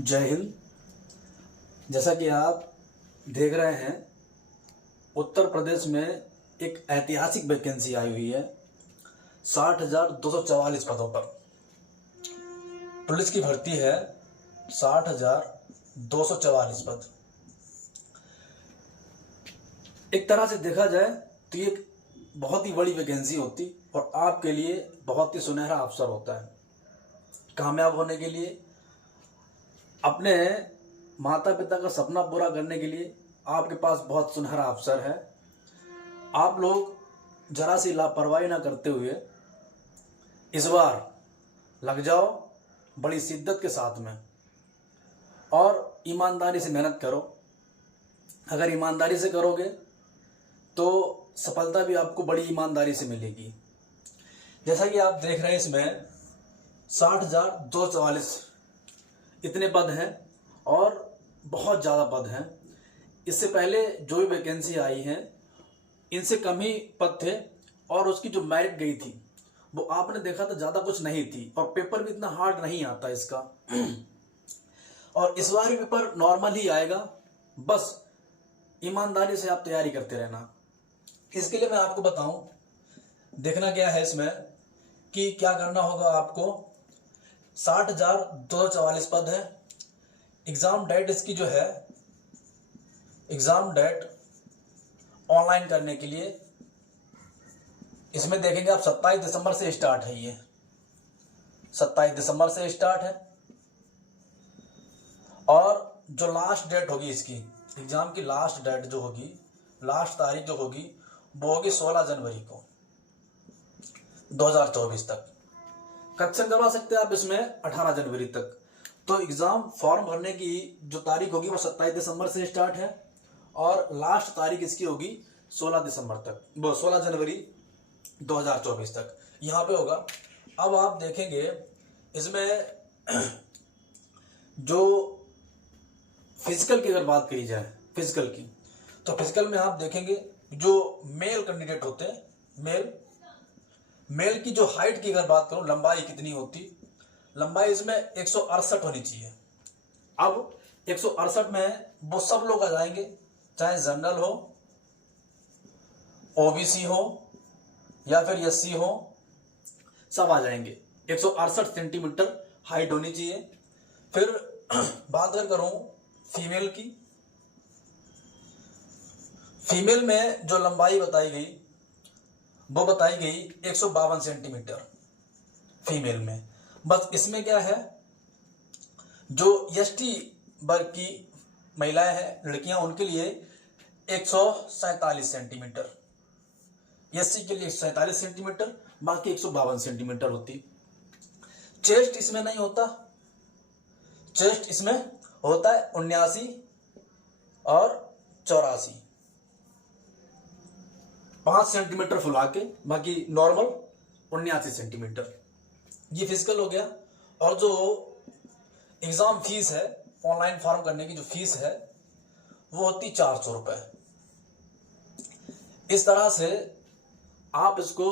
जय हिंद। जैसा कि आप देख रहे हैं, उत्तर प्रदेश में एक ऐतिहासिक वैकेंसी आई हुई है 60,244 पदों पर। पुलिस की भर्ती है 60,244 पद। एक तरह से देखा जाए तो ये बहुत ही बड़ी वैकेंसी होती और आपके लिए बहुत ही सुनहरा अवसर होता है। कामयाब होने के लिए, अपने माता पिता का सपना पूरा करने के लिए आपके पास बहुत सुनहरा अवसर है। आप लोग जरा सी लापरवाही ना करते हुए इस बार लग जाओ बड़ी शिद्दत के साथ में और ईमानदारी से मेहनत करो। अगर ईमानदारी से करोगे तो सफलता भी आपको बड़ी ईमानदारी से मिलेगी। जैसा कि आप देख रहे हैं, इसमें 60,244 इतने पद हैं और बहुत ज़्यादा पद हैं। इससे पहले जो भी वैकेंसी आई हैं इनसे कम ही पद थे और उसकी जो मेरिट गई थी वो आपने देखा तो ज़्यादा कुछ नहीं थी और पेपर भी इतना हार्ड नहीं आता इसका। और इस बार पेपर नॉर्मल ही आएगा, बस ईमानदारी से आप तैयारी करते रहना। इसके लिए मैं आपको बताऊं, देखना क्या है इसमें कि क्या करना होगा आपको। 60,244 पद है। एग्ज़ाम डेट इसकी जो है, एग्ज़ाम डेट ऑनलाइन करने के लिए इसमें देखेंगे आप 27 दिसंबर से स्टार्ट है। ये 27 दिसंबर से स्टार्ट है और जो लास्ट डेट होगी इसकी, एग्ज़ाम की लास्ट डेट जो होगी, लास्ट तारीख जो होगी वो होगी 16 जनवरी को 2024 तक। करेक्शन करवा सकते हैं आप इसमें 18 जनवरी तक। तो एग्ज़ाम फॉर्म भरने की जो तारीख होगी वो 27 दिसंबर से स्टार्ट है और लास्ट तारीख इसकी होगी 16 दिसंबर तक, वो 16 जनवरी 2024 तक यहाँ पे होगा। अब आप देखेंगे इसमें जो फिजिकल की अगर बात करी जाए, फिजिकल की, तो फिजिकल में आप देखेंगे जो मेल कैंडिडेट होते हैं, मेल की जो हाइट की अगर बात करूं, लंबाई कितनी होती, लंबाई इसमें 168 होनी चाहिए। अब 168 में वो सब लोग आ जाएंगे, चाहे जनरल हो, ओबीसी हो या फिर एससी हो, सब आ जाएंगे। 168 सेंटीमीटर हाइट होनी चाहिए। फिर बात अगर करूं फीमेल की, फीमेल में जो लंबाई बताई गई वो बताई गई 152 सेंटीमीटर फीमेल में। बस इसमें क्या है, जो एसटी वर्ग की महिलाएं हैं, लड़कियां, उनके लिए 147 सेंटीमीटर, एससी के लिए 147 सेंटीमीटर, बाकी 152 सेंटीमीटर होती। चेस्ट इसमें नहीं होता, चेस्ट इसमें होता है 79 और 84, 5 सेंटीमीटर फुला के, बाकी नॉर्मल 79 सेंटीमीटर। ये फिजिकल हो गया। और जो एग्ज़ाम फीस है, ऑनलाइन फॉर्म करने की जो फीस है वो होती 400 रुपये। इस तरह से आप इसको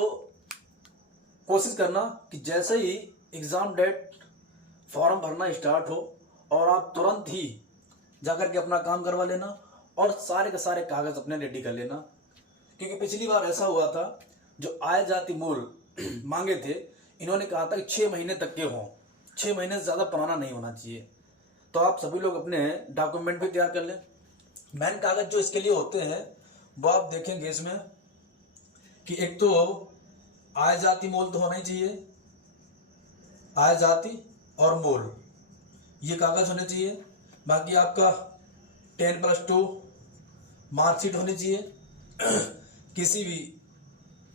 कोशिश करना कि जैसे ही एग्ज़ाम डेट, फॉर्म भरना स्टार्ट हो और आप तुरंत ही जाकर के अपना काम करवा लेना और सारे के सारे कागज़ अपने रेडी कर लेना। क्योंकि पिछली बार ऐसा हुआ था, जो आय जाति मूल मांगे थे, इन्होंने कहा था कि 6 महीने तक के हों, 6 महीने से ज़्यादा पुराना नहीं होना चाहिए। तो आप सभी लोग अपने डॉक्यूमेंट भी तैयार कर लें। मेन कागज़ जो इसके लिए होते हैं वो आप देखेंगे इसमें कि एक तो आय जाति मूल तो होना ही चाहिए, आय जाति और मूल, ये कागज़ होने चाहिए। बाकी आपका 10+2 मार्कशीट होनी चाहिए, किसी भी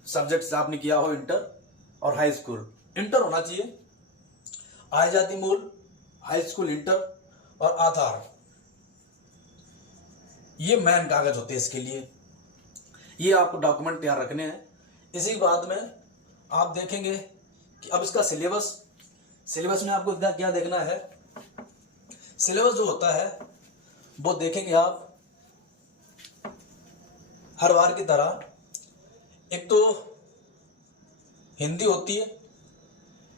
सब्जेक्ट से आपने किया हो, इंटर और हाई स्कूल, इंटर होना चाहिए, आय जाति मूल, हाई स्कूल, इंटर और आधार, ये मेन कागज होते हैं इसके लिए। ये आपको डॉक्यूमेंट तैयार रखने हैं। इसी बाद में आप देखेंगे कि अब इसका सिलेबस में आपको क्या देखना है। सिलेबस जो होता है वो देखेंगे आप हर बार की तरह। एक तो हिंदी होती है,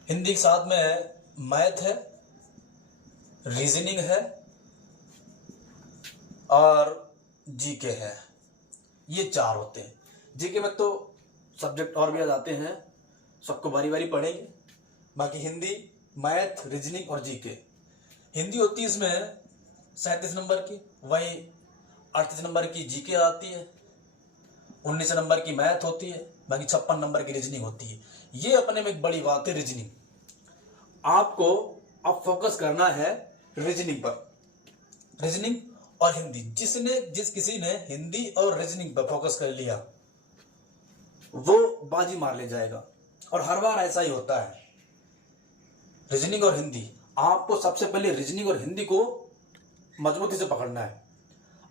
हिंदी के साथ में मैथ है, रीजनिंग है और जीके है। ये 4 होते हैं। जीके में तो सब्जेक्ट और भी आ जाते हैं, सबको बारी बारी पढ़ेंगे। बाकी हिंदी, मैथ, रीजनिंग और जीके। हिंदी होती है इसमें 37 नंबर की, वही 38 नंबर की जीके आती है, 19 नंबर की मैथ होती है, बाकी 56 नंबर की रीजनिंग होती है। ये अपने में एक बड़ी बात है रीजनिंग। आपको अब फोकस करना है रीजनिंग पर, रीजनिंग और हिंदी। जिस किसी ने हिंदी और रीजनिंग पर फोकस कर लिया वो बाजी मार ले जाएगा, और हर बार ऐसा ही होता है। रीजनिंग और हिंदी, आपको सबसे पहले रीजनिंग और हिंदी को मजबूती से पकड़ना है,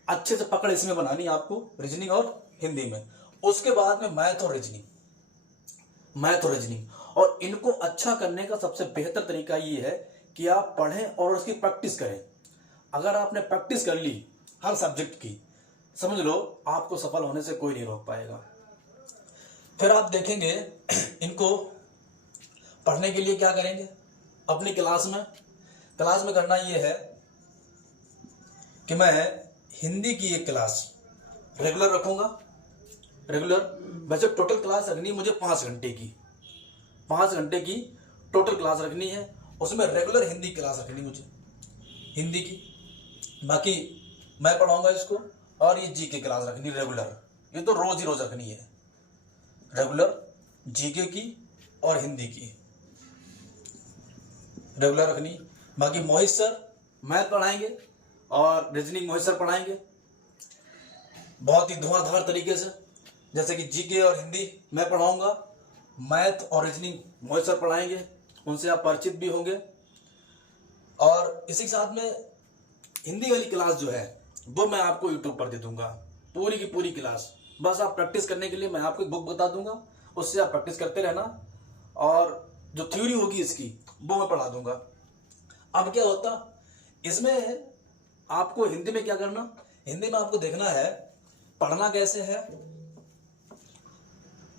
अच्छे से पकड़ इसमें बनानी है आपको, रीजनिंग और हिंदी में। उसके बाद में मैथ और रीजनिंग। और इनको अच्छा करने का सबसे बेहतर तरीका ये है कि आप पढ़ें और उसकी प्रैक्टिस करें। अगर आपने प्रैक्टिस कर ली हर सब्जेक्ट की, समझ लो आपको सफल होने से कोई नहीं रोक पाएगा। फिर आप देखेंगे इनको पढ़ने के लिए क्या करेंगे। अपनी क्लास में करना ये है कि मैं हिंदी की एक क्लास रेगुलर रखूंगा। वैसे टोटल क्लास रखनी है मुझे 5 घंटे की, 5 घंटे की टोटल क्लास रखनी है। उसमें रेगुलर हिंदी क्लास रखनी मुझे, हिंदी की। बाकी मैं पढ़ाऊंगा इसको, और ये जीके क्लास रखनी रेगुलर। ये तो रोज ही रोज रखनी है, रेगुलर जीके की और हिंदी की रेगुलर रखनी। बाकी मोहित सर मैथ पढ़ाएंगे और रीजनिंग मोहित सर पढ़ाएंगे बहुत ही धुआंधार तरीके से। जैसे कि जीके और हिंदी मैं पढ़ाऊंगा, मैथ और रीजनिंग मोहित सर पढ़ाएंगे, उनसे आप परिचित भी होंगे। और इसी के साथ में हिंदी वाली क्लास जो है वो मैं आपको यूट्यूब पर दे दूंगा, पूरी की पूरी क्लास। बस आप प्रैक्टिस करने के लिए मैं आपको एक बुक बता दूंगा, उससे आप प्रैक्टिस करते रहना, और जो थ्योरी होगी इसकी वो मैं पढ़ा दूंगा। अब क्या होता इसमें, आपको हिंदी में क्या करना, हिंदी में आपको देखना है पढ़ना कैसे है।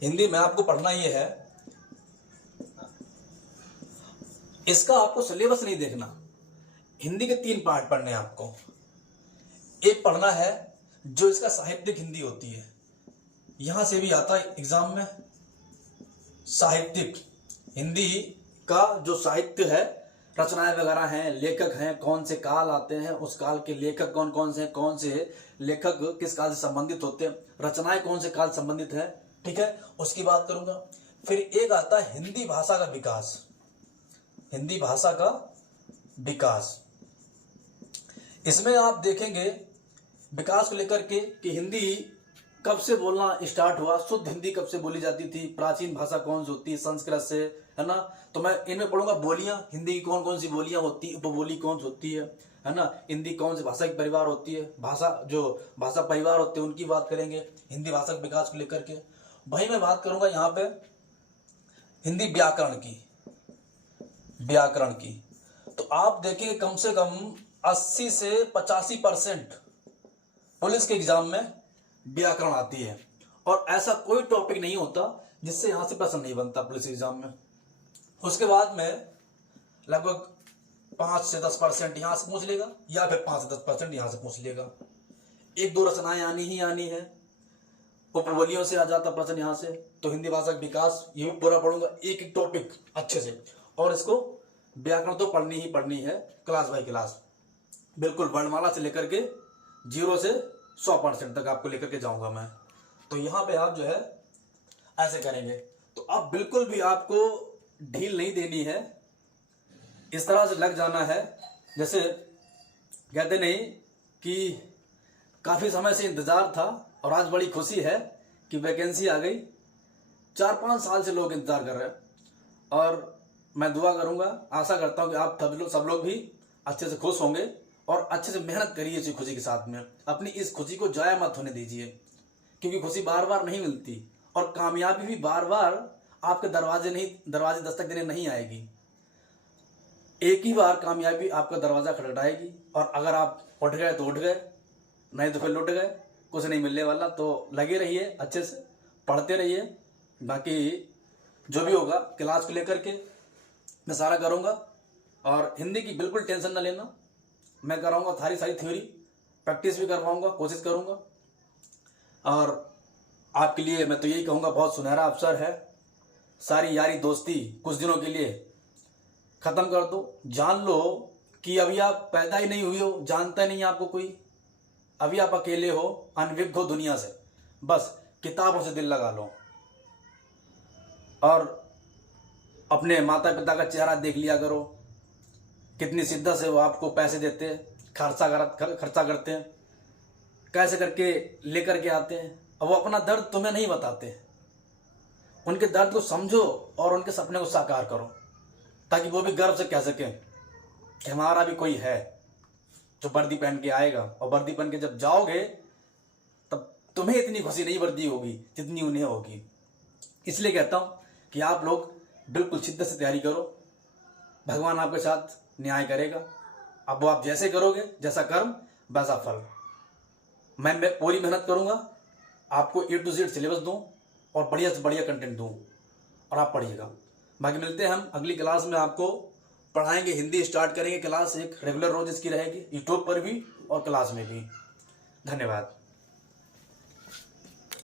हिंदी में आपको पढ़ना ये है, इसका आपको सिलेबस नहीं देखना। हिंदी के 3 पार्ट पढ़ने हैं आपको। एक पढ़ना है जो इसका साहित्यिक हिंदी होती है, यहां से भी आता है एग्जाम में। साहित्यिक हिंदी का जो साहित्य है, रचनाएं वगैरह हैं, लेखक हैं, कौन से काल आते हैं, उस काल के लेखक कौन कौन से हैं, कौन से लेखक किस काल से संबंधित होते हैं, रचनाएं कौन से काल संबंधित है, ठीक है, उसकी बात करूंगा। फिर एक आता है हिंदी भाषा का विकास, हिंदी भाषा का विकास। इसमें आप देखेंगे विकास को लेकर के कि हिंदी कब से बोलना स्टार्ट हुआ, शुद्ध हिंदी कब से बोली जाती थी, प्राचीन भाषा कौन सी होती है, संस्कृत से, है ना। तो मैं इनमें पढ़ूंगा बोलियां, हिंदी की कौन कौन सी बोलियां होती है, उपबोली कौन सी होती है ना। हिंदी कौन सी भाषा की परिवार होती है, भाषा परिवार होते हैं उनकी बात करेंगे हिंदी भाषा के विकास को लेकर के। भाई मैं बात करूंगा यहाँ पे हिंदी व्याकरण की। तो आप देखेंगे कम से कम 80 से 85% पुलिस के एग्जाम में व्याकरण आती है, और ऐसा कोई टॉपिक नहीं होता जिससे यहां से प्रश्न नहीं बनता पुलिस एग्जाम में। उसके बाद में लगभग 5 से 10% यहां से पूछ लेगा, या फिर 5 से 10% यहां से पूछ लेगा। 1-2 रचनाएं आनी ही आनी है, उपबोलियों से आ जाता प्रश्न यहां से। तो हिंदी भाषा का विकास ये भी पूरा पढ़ूंगा, एक एक टॉपिक अच्छे से। और इसको व्याकरण तो पढ़नी ही पढ़नी है, क्लास बाय क्लास, बिल्कुल वर्णमाला से लेकर के 0 से 100% तक आपको लेकर के जाऊंगा मैं। तो यहाँ पे आप जो है ऐसे करेंगे। तो अब बिल्कुल भी आपको ढील नहीं देनी है, इस तरह से लग जाना है जैसे कहते नहीं कि काफी समय से इंतजार था और आज बड़ी खुशी है कि वैकेंसी आ गई। 4-5 साल से लोग इंतजार कर रहे हैं, और मैं दुआ करूंगा, आशा करता हूं कि आप सब लोग भी अच्छे से खुश होंगे और अच्छे से मेहनत करिए इसी खुशी के साथ में। अपनी इस खुशी को जाया मत होने दीजिए, क्योंकि खुशी बार बार नहीं मिलती, और कामयाबी भी बार बार आपके दरवाजे दस्तक देने नहीं आएगी। एक ही बार कामयाबी आपका दरवाजा खटखटाएगी, और अगर आप उठ गए तो उठ गए, नहीं तो फिर लुट गए, कुछ नहीं मिलने वाला। तो लगे रहिए, अच्छे से पढ़ते रहिए। बाकी जो भी होगा क्लास को लेकर के मैं सारा करूंगा, और हिंदी की बिल्कुल टेंशन ना लेना, मैं कराऊंगा सारी थ्योरी, प्रैक्टिस भी करवाऊंगा, कोशिश करूंगा। और आपके लिए मैं तो यही कहूँगा, बहुत सुनहरा अवसर है। सारी यारी दोस्ती कुछ दिनों के लिए ख़त्म कर दो। जान लो कि अभी आप पैदा ही नहीं हुए हो, जानता नहीं आपको कोई। अभी आप अकेले हो, अनभिज्ञ हो दुनिया से। बस किताबों से दिल लगा लो और अपने माता पिता का चेहरा देख लिया करो, कितनी शिद्दत से वो आपको पैसे देते हैं, खर्चा करते हैं, कैसे करके लेकर के आते हैं। और वो अपना दर्द तुम्हें नहीं बताते। उनके दर्द को समझो और उनके सपने को साकार करो, ताकि वो भी गर्व से कह सकें कि हमारा भी कोई है जो वर्दी पहन के आएगा। और वर्दी पहन के जब जाओगे तब तुम्हें इतनी खुशी नहीं वर्दी होगी जितनी उन्हें होगी। इसलिए कहता हूँ कि आप लोग बिल्कुल शिद्दत से तैयारी करो, भगवान आपके साथ न्याय करेगा। अब वो आप जैसे करोगे, जैसा कर्म वैसा फल। मैं पूरी मेहनत करूँगा, आपको A to Z सिलेबस दूँ और बढ़िया से बढ़िया कंटेंट दूँ और आप पढ़िएगा। बाकी मिलते हैं हम अगली क्लास में। आपको पढ़ाएंगे, हिंदी स्टार्ट करेंगे क्लास, एक रेगुलर रोज इसकी रहेगी, यूट्यूब पर भी और क्लास में भी। धन्यवाद।